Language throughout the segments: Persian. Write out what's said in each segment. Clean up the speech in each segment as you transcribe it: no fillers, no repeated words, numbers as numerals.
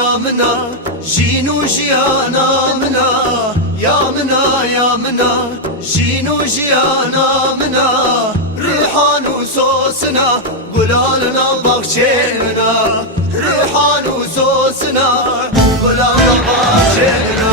يا منا جينو جيانا منا يا منا يا منا جينو جيانا منا ريحان وسوسنا قلالنا بخشينا ريحان وسوسنا قلالنا بخشينا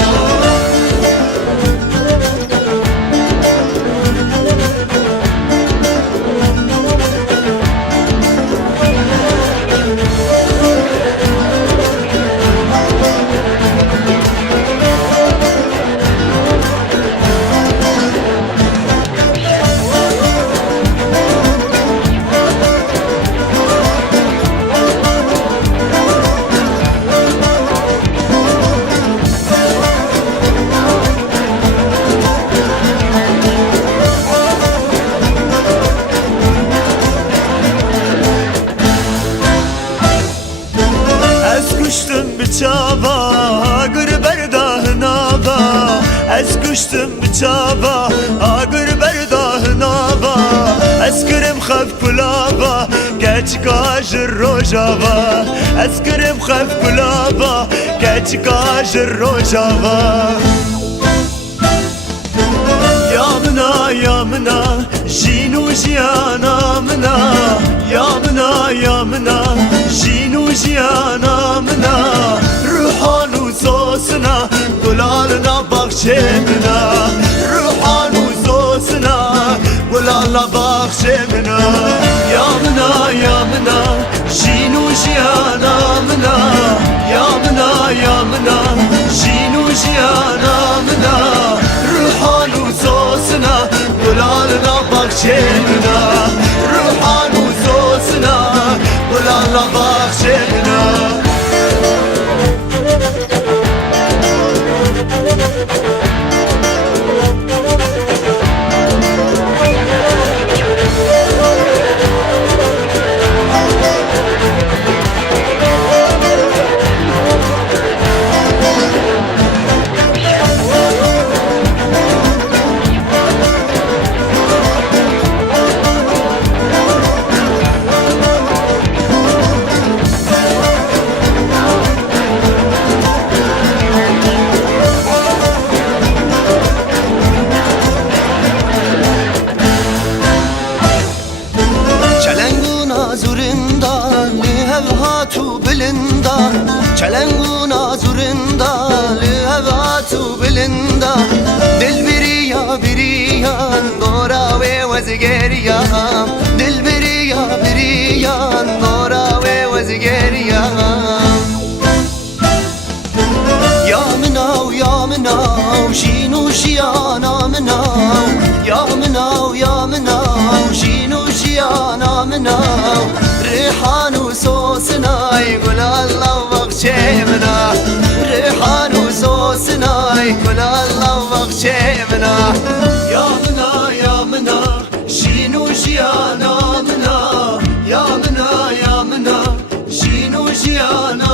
بچاوا گر برده نابا از کشتم بچاوا آگر برده نابا از کرم خف کلابا گچ کاج روجاوا از کرم خف کلابا گچ کاج روجاوا یا منا یا منا جینو جیانا منا یا منا یا منا جینو جیانا منا روحان وسوسنا قلالنا بخشمنا روحان وسوسنا قلالنا بخشمنا يا منا يا منا جينو جيانا منا يا منا يا منا جينو جيانا منا روحان وسوسنا قلالنا بخشمنا روحان وسوسنا قلالنا بخشمنا هاتو بلندا چلنگو نازورندا لهاتو بلندا دل بریا بریان دورا و وزگریا دل بریا بریان دورا و وزگریا یا مناو یا مناو شینو شیانا مناو یا مناو یا مناو شینو شیانا مناو ريحان وسوسنا يقول الله بخشمنا ريحان وسوسنا يقول الله بخشمنا يا منا يا منا جينو جيانا منا يا منا يا منا جينو جيانا